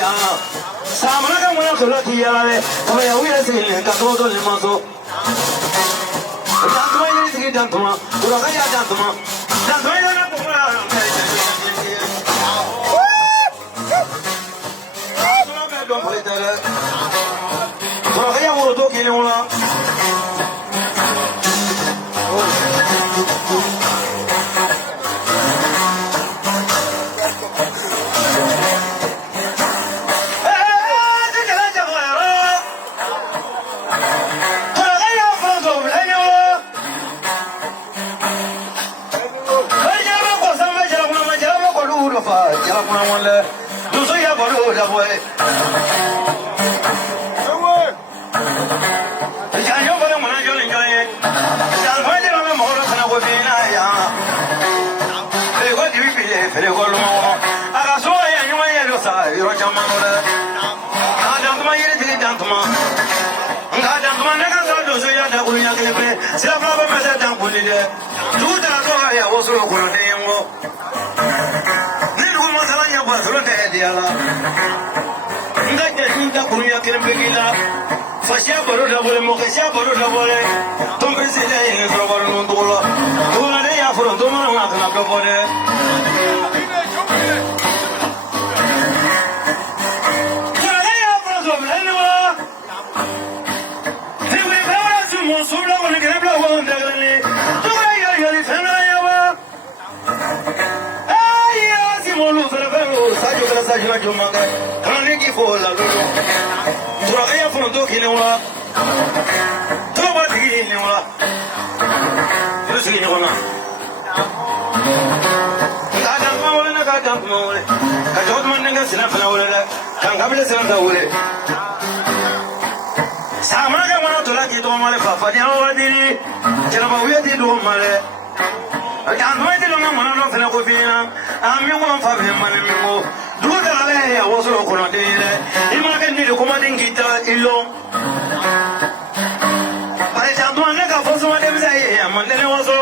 Jangan Samana mwana koloti yale, kama ya uya sile katoto limaso. Dantuma yiri sigi dantuma, uraka ya dantuma, dantuma yana kumura. Dantuma be don politere, uraka ya wuro to kini wula. Fascia baro da vole mo kesha baro da vole tom presile in trovare non dola dola ne afro to ma na kana da vole dola ya afro to ne wala ne we ba su mo su la wala ke bla won da ne dola ya ni fena ya wa ay ya si mo lu fere fere sa jo kala sa jo jo ma ga kana ki fo la lo dola ya afro to ki ne wala Toma digi ni wala. Rusi ni wala. Kadang mawale na kadang mawale. Kajot man nga sila fala wala la. Kang kabila sila ta wala. Sama ka mana tola ki to male fa fa ni awala diri. Jela ba wiya di do male. Kan ma di lo na mana no sila ko fina. Ami won fa be man mi mo. Du da le ya wo so ko no de. Ima ke ni ko ma din kita ilo. Mandele waso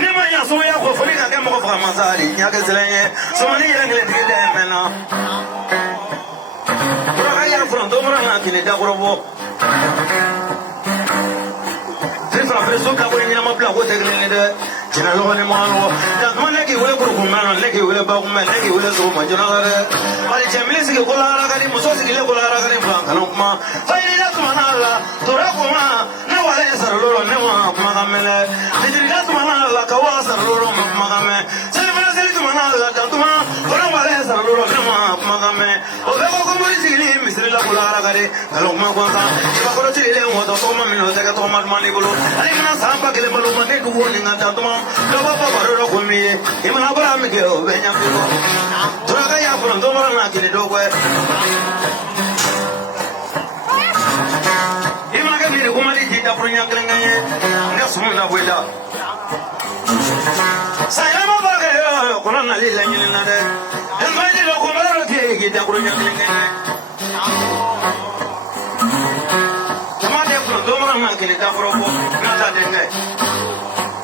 ni ma ya so ya ko foli ka ke mo ko fa masali nya ke zelenye so ni ya ngile tigele mena pro ka ya fron do mo na kile da gorobo se fra preso ka ko ni ma bla ko tegele de jina lo ni mo lo da mo ne ki wele ko ko ma no le ki wele ba ko ma le ki wele so ma jina re ali jamile si ko la ra ka ni mo so si le ko la ra ka ni fa ka no ma fa ni da ko na la to ra ko ma na wala esar lo ne ma ma ka mele Tidrigat mana la kawa saruro magame Silvana siltu mana la tantuma Ora wale saruro nama magame Obe ko muri sili misri la kulara gare Kalo ma kwanta Iba ko chile mo to toma mino te ka toma mani bolo Ali na samba kele bolo mane du woni nga tantuma Loba pa baroro ko mi Imana bara mi ke o benya ko Tora ka ya fron to mara na kile do kwe Imana ka mi ko mali jita pronya klenganye Sumunda wela Sayama bagay ko na lila ni na de en may di ko maro ti gita ko nya ni Tamade ko do mara man kini da foro ko na ta de ngai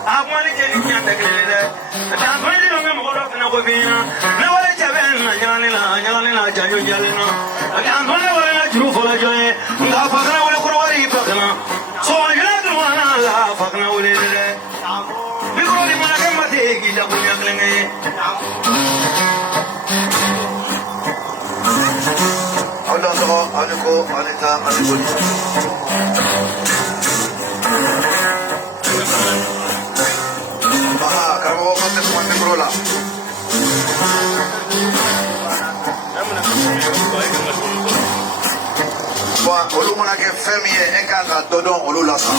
Akmani ke ni nya de de ta may di ngam ko do na ko bina na wala jabe na na janyo jalina ta ngone wala na juru fola joye nga fakana wala ko wari fakana so la fakna wole de biko ni mana ke mate gi da bunya klenge Allah so aliko alita aliko aha kamo mate mate krola Bon, olu mana ke femi e kan ka dodon olu la sa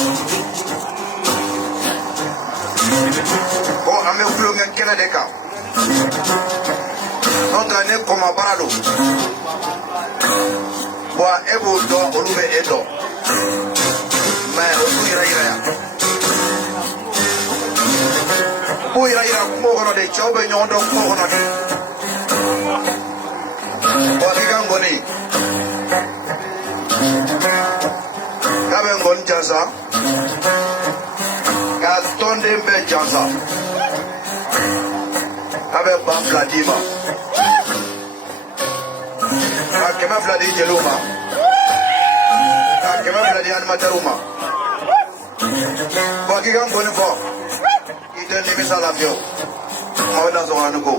Bon, ame kulo nge kene de kan Notre ne koma barado Bon, ebo do olu be edo Mais olu ira ya Bo ira kumo kono de chobe nyondo kumo kono de Bon, kika ngoni Kabe ngon jansa Ka tonde mbe jansa Kabe bambla dima Ka kɛmɛ fila di jeliw ma ka kɛmɛ fila di animatɛrw ma bon k'i ka n gɔni fɔ i tɛ nimisa la fiyewu maaw da sɔgɔla ni ko